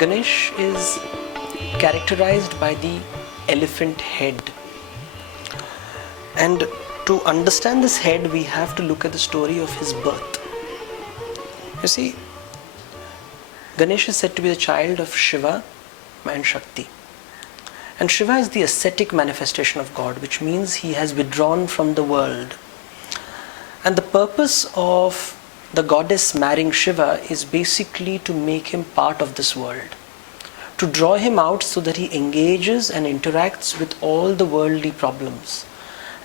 Ganesh is characterized by the elephant head. And to understand this head, we have to look at the story of his birth. You see, Ganesh is said to be the child of Shiva and Shakti. And Shiva is the ascetic manifestation of God, which means he has withdrawn from the world. And the purpose of the goddess marrying Shiva is basically to make him part of this world, to draw him out so that he engages and interacts with all the worldly problems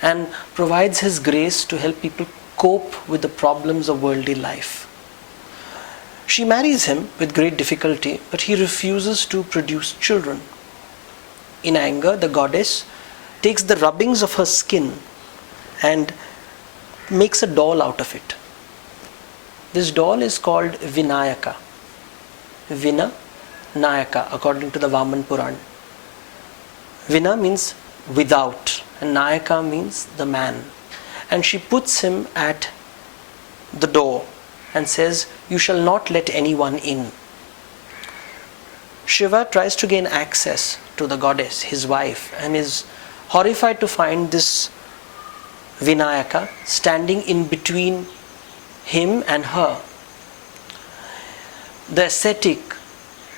and provides his grace to help people cope with the problems of worldly life. She marries him with great difficulty, but he refuses to produce children. In anger, the goddess takes the rubbings of her skin and makes a doll out of it. This doll is called Vinayaka. Vina, Nayaka, according to the Vaman Puran. Vina means without, and Nayaka means the man. And she puts him at the door and says, "You shall not let anyone in." Shiva tries to gain access to the goddess, his wife, and is horrified to find this Vinayaka standing in between him and her. The ascetic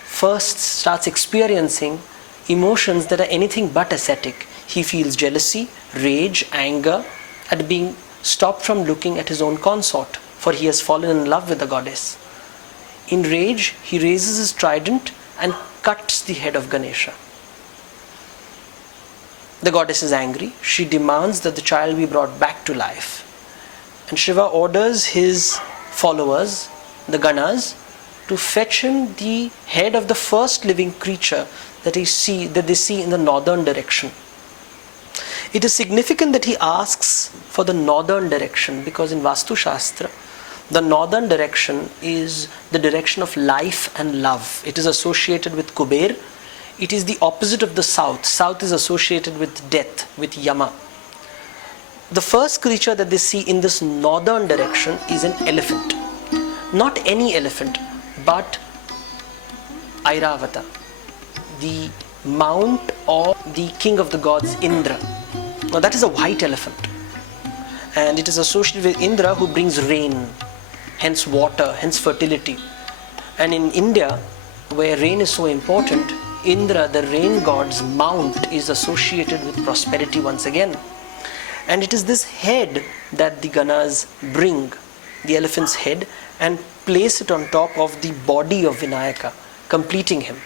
first starts experiencing emotions that are anything but ascetic. He feels jealousy, rage, anger at being stopped from looking at his own consort, for he has fallen in love with the goddess. In rage, he raises his trident and cuts the head of Ganesha. The goddess is angry. She demands that the child be brought back to life. And Shiva orders his followers, the Ganas, to fetch him the head of the first living creature that they see in the northern direction. It is significant that he asks for the northern direction because in Vastu Shastra, the northern direction is the direction of life and love. It is associated with Kuber. It is the opposite of the south. South is associated with death, with Yama. The first creature that they see in this northern direction is an elephant. Not any elephant, but Airavata, the mount of the king of the gods, Indra. Now that is a white elephant. And it is associated with Indra, who brings rain, hence water, hence fertility. And in India, where rain is so important, Indra, the rain god's mount, is associated with prosperity once again. And it is this head that the Ganas bring, the elephant's head, and place it on top of the body of Vinayaka, completing him.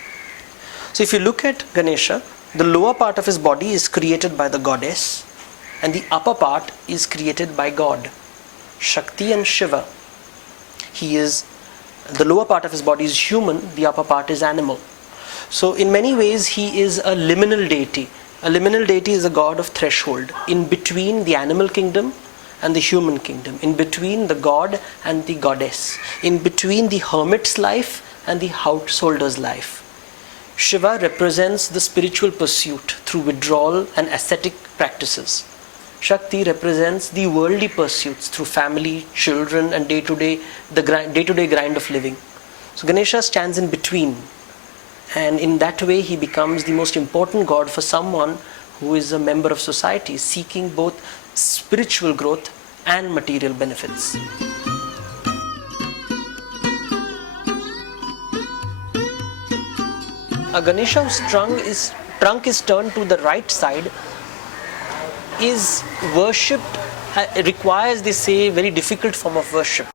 So if you look at Ganesha, the lower part of his body is created by the goddess, and the upper part is created by God, Shakti and Shiva. The lower part of his body is human, the upper part is animal. So in many ways he is a liminal deity. A liminal deity is a god of threshold, in between the animal kingdom and the human kingdom, in between the god and the goddess, in between the hermit's life and the householder's life. Shiva represents the spiritual pursuit through withdrawal and ascetic practices. Shakti represents the worldly pursuits through family, children, and day-to-day grind of living. So Ganesha stands in between. And in that way, he becomes the most important god for someone who is a member of society, seeking both spiritual growth and material benefits. A Ganesha whose trunk is turned to the right side is worshipped, requires, they say, a very difficult form of worship.